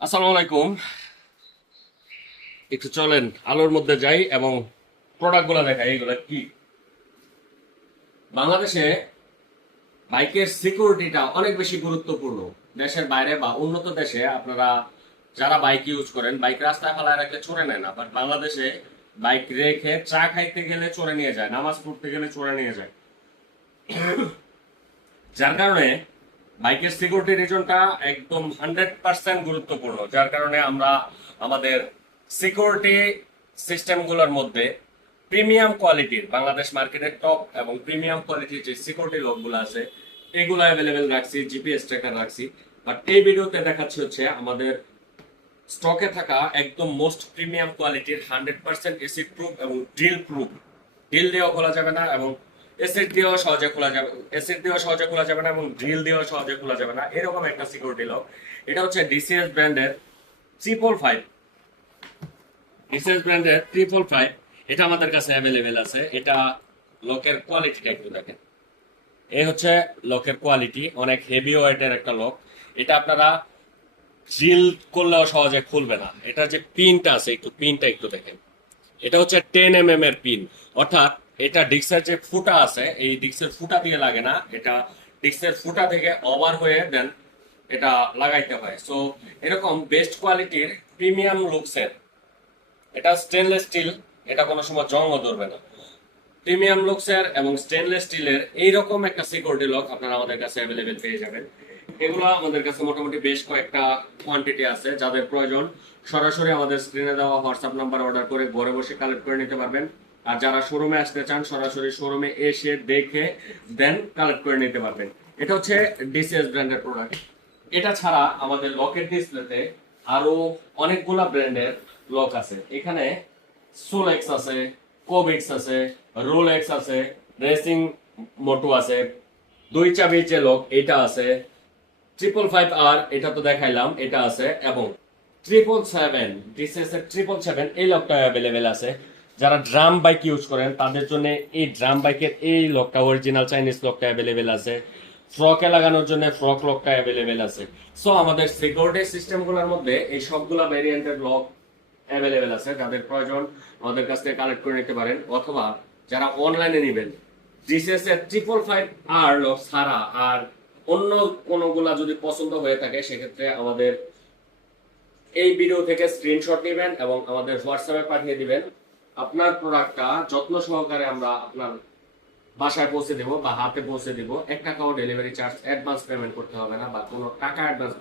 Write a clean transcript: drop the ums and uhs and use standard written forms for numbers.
আসসালামু আলাইকুম। একটু চলেন আলোর মধ্যে যাই এবং প্রোডাক্টগুলো দেখাই। এগুলো কি বাংলাদেশে বাইকের সিকিউরিটিটা অনেক বেশি গুরুত্বপূর্ণ। দেশের বাইরে বা উন্নত দেশে আপনারা যারা বাইক ইউজ করেন, বাইক রাস্তায় ফেলায় রাখলে চোরে নেয় না, বাট বাংলাদেশে বাইক রেখে চা খাইতে গেলে চোরে নিয়ে যায়, নামাজ পড়তে গেলে চোরে নিয়ে যায়। যার কারণে বাইকের সিকিউরিটি রিজনটা একদম 100% গুরুত্বপূর্ণ। যার কারণে আমরা আমাদের সিকিউরিটি সিস্টেমগুলোর মধ্যে প্রিমিয়াম কোয়ালিটির, বাংলাদেশ মার্কেটের টপ এবং প্রিমিয়াম কোয়ালিটির যে সিকিউরিটি লকগুলো আছে এগুলো অ্যাভেলেবেল রাখছি, জিপিএস ট্র্যাকার রাখছি। বাট এই ভিডিওতে দেখাচ্ছি হচ্ছে আমাদের স্টকে থাকা একদম মোস্ট প্রিমিয়াম কোয়ালিটির 100% এসিড প্রুফ এবং ড্রিল প্রুফ। ড্রিল দিয়েও খোলা যাবে না এবং এসিড দিয়েও সহজে খোলা যাবে, এসিড দিয়েও সহজে খোলা যাবে না এবং ড্রিল দিয়েও সহজে খোলা যাবে না, এরকম একটা সিকিউরিটি লক। এটা হচ্ছে ডিসিএস ব্র্যান্ডের 555। ডিসিএস ব্র্যান্ডের 555 এটা আমাদের কাছে অ্যাভেলেবেল আছে। এটা লকের কোয়ালিটিটা একটু দেখেন। এই হচ্ছে লকের কোয়ালিটি, অনেক হেভি ওয়েটের একটা লক। এটা আপনারা ড্রিল করলেও সহজে খুলবে না। এটা যে পিনটা আছে, একটু পিনটা একটু দেখেন। এটা হচ্ছে 10 mm এর পিন, অর্থাৎ এটা ডিস্কের যে ফুটা আছে এই ডিস্কের ফুটা দিয়ে লাগে না, এটা ডিস্কের ফুটা থেকে ওভার হয়ে দেন এটা লাগাইতে হয়। সো এরকম বেস্ট কোয়ালিটির প্রিমিয়াম লুকসের, এটা স্টেনলেস স্টিল, এটা কোনো সময় জংও ধরবে না। প্রিমিয়াম লুকসের এবং স্টেনলেস স্টিলের এইরকম একটা সিকিউরিটি লক আপনারা আমাদের কাছে অ্যাভেলেবেল পেয়ে যাবেন। এগুলো আমাদের কাছে মোটামুটি বেশ কয়েকটা কোয়ান্টিটি আছে। যাদের প্রয়োজন সরাসরি আমাদের স্ক্রিনে দেওয়া হোয়াটসঅ্যাপ নাম্বার অর্ডার করে ঘরে বসে কালেক্ট করে নিতে পারবেন। আর যারা শোরুমে আসতে চান সরাসরি শোরুমে এসে দেখে দেন কালেক্ট করে নিতে পারবেন। এটা হচ্ছে ডিসিএস ব্র্যান্ডের প্রোডাক্ট। এটা ছাড়া আমাদের লকের ডিসপ্লেতে আরো অনেকগুলা ব্র্যান্ডের লক আছে। এখানে সোলেক্স আছে, কোবিক্স আছে, রোলেক্স আছে, রেসিং মোটু আছে, দুই চাবির যে লক এটা আছে, 555R এটা তো দেখাইলাম, এটা আছে, এবং 777 ডিসিএস এর 777 এই লকটা অ্যাভেলেবেল আছে। যারা ড্রাম বাইক ইউজ করেন তাদের জন্য এই ড্রাম বাইকের এই লকটা, অরিজিনাল চাইনিজ লকটা অ্যাভেলেবেল আছে। ফ্রকে লাগানোর জন্য ফ্রক লকটা অ্যাভেলেবেল আছে। সো আমাদের সিকিউরিটি সিস্টেমগুলোর মধ্যে এই সবগুলা ভেরিয়েন্টের লক অ্যাভেলেবেল আছে। যাদের প্রয়োজন আমাদের কাছ থেকে কালেক্ট করে নিতে পারেন, অথবা যারা অনলাইনে নেবেন জিসিএস এর 555R লক ছাড়া আর অন্য কোনগুলা যদি পছন্দ হয়ে থাকে সেক্ষেত্রে আমাদের এই ভিডিও থেকে স্ক্রিনশট নেবেন এবং আমাদের হোয়াটসঅ্যাপে পাঠিয়ে দিবেন। আপনার প্রোডাক্টটা যত্ন সহকারে আমরা আপনার বাসায় পৌঁছে দেবো বা হাতে পৌঁছে দিব। 1 টাকাও ডেলিভারি চার্জ অ্যাডভান্স পেমেন্ট করতে হবে না, বা কোনো টাকা অ্যাডভান্স